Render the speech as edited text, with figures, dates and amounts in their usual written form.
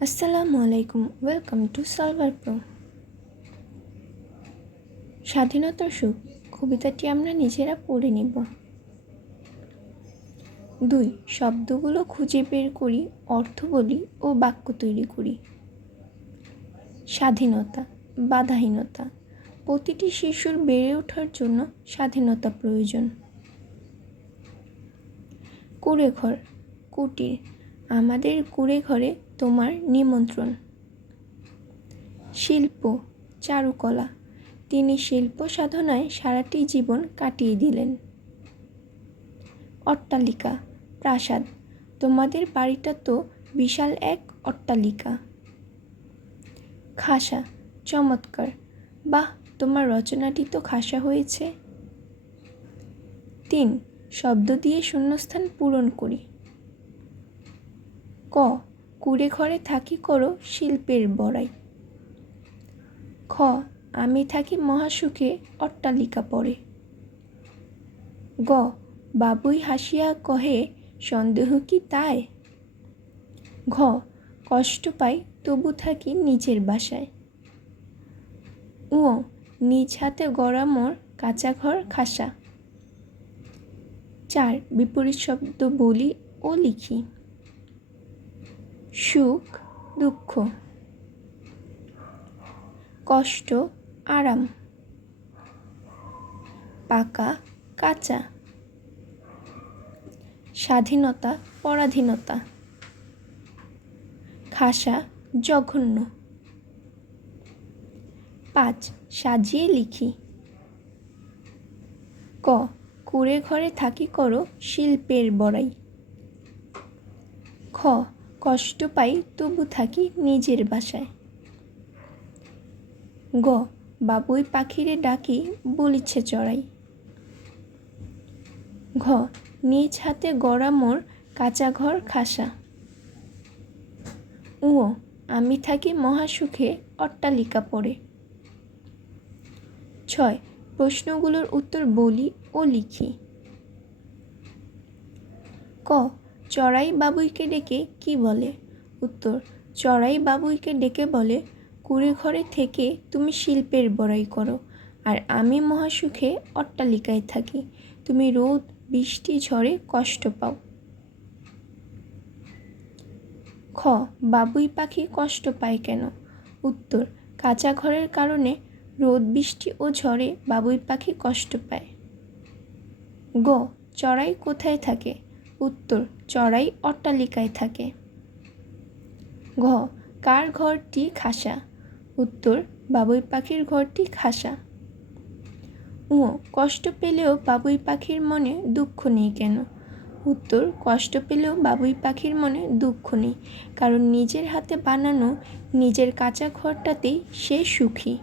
আসসালামু আলাইকুম, welcome to solver pro. স্বাধীনতার সুখ কবিতাটি আমরা নিজেরা পড়ে নিব। 2. শব্দগুলো খুঁজে বের করি, অর্থ বলি ও বাক্য তৈরি করি। স্বাধীনতা, বাধাহীনতা। প্রতিটি শিশুর বেড়ে ওঠার জন্য স্বাধীনতা প্রয়োজন। কুঁড়েঘর, কুটির। আমাদের কুঁড়েঘরে তোমার নিমন্ত্রণ। শিল্প, চারুকলা। তিনি শিল্প সাধনায় সারাটি জীবন কাটিয়ে দিলেন। অট্টালিকা, প্রাসাদ। তোমাদের বাড়িটা তো বিশাল এক অট্টালিকা। খাসা, চমৎকার। বাহ, তোমার রচনাটি তো খাসা হয়েছে। 3. শব্দ দিয়ে শূন্যস্থান পূরণ করি। ক. কুঁড়ে ঘরে থাকি করো শিল্পের বড়াই। খ. আমি থাকি মহাসুখে অট্টালিকা পড়ে। গ. বাবুই হাসিয়া কহে সন্দেহ কি তাই। ঘ. কষ্ট পাই তবু থাকি নিজের বাসায়। উ. নিজ হাতে গড়া মোর কাঁচা ঘর খাসা। 4. বিপরীত শব্দ বলি ও লিখি। সুখ, দুঃখ। কষ্ট, আরাম। পাকা, কাঁচা। স্বাধীনতা, পরাধীনতা। খাসা, জঘন্য। 5. সাজিয়ে লিখি। ক. কুঁড়ে ঘরে থাকি করো শিল্পের বড়াই। খ. কষ্ট পাই তবু থাকি নিজের বাসায়। গ. বাবুই পাখিরে ডাকি বলিছে চড়াই। ঘ. নিজ হাতে গড়া মোর কাঁচা ঘর খাসা। উ. আমি থাকি মহাসুখে অট্টালিকা পড়ে। 6. প্রশ্নগুলোর উত্তর বলি ও লিখি। ক. চড়াই বাবুইকে ডেকে কি বলে? উত্তর: চড়াই বাবুইকে ডেকে বলে, কুঁড়ে ঘরে থেকে তুমি শিল্পের বড়াই করো, আর আমি মহাসুখে অট্টালিকায় থাকি। তুমি রোদ, বৃষ্টি, ঝড়ে কষ্ট পাও। খ. বাবুই পাখি কষ্ট পায় কেন? উত্তর: কাঁচা ঘরের কারণে রোদ, বৃষ্টি ও ঝড়ে বাবুই পাখি কষ্ট পায়। গ. চড়াই কোথায় থাকে? উত্তর: চড়াই অট্টালিকায় থাকে। ঘ. কার ঘরটি খাসা? উত্তর: বাবুই পাখির ঘরটি খাসা। উ. কষ্ট পেলেও বাবুই পাখির মনে দুঃখ নেই কেন? উত্তর: কষ্ট পেলেও বাবুই পাখির মনে দুঃখ নেই, কারণ নিজের হাতে বানানো নিজের কাঁচা ঘরটাতেই সে সুখী।